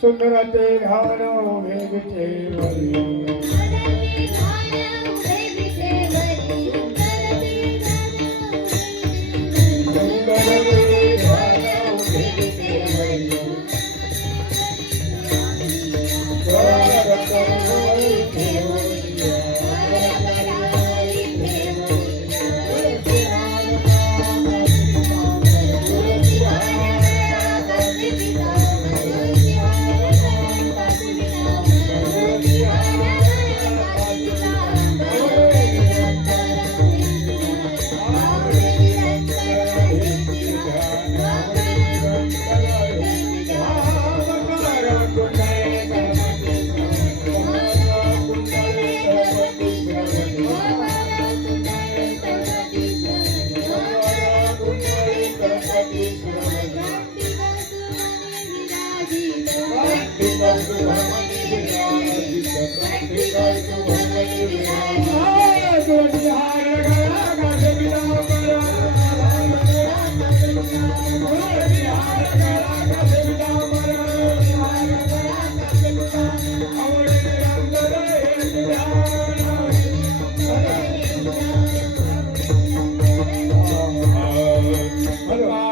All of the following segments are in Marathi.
સુંદરતે ધારો ભેગ છે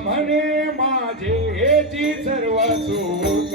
म्हणे माझे हेची सर्व चूक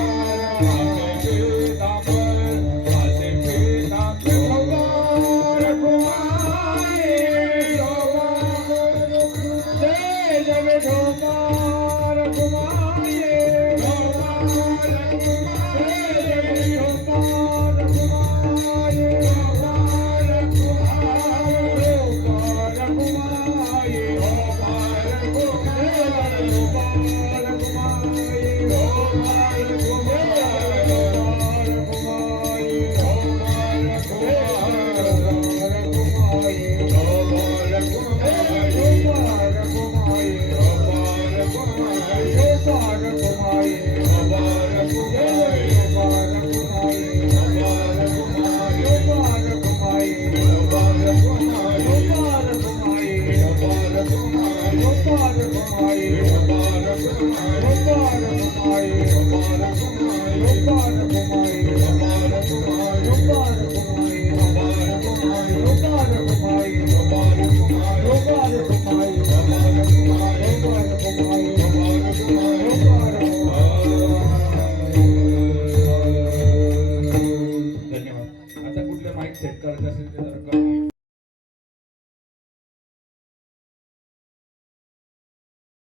Come on.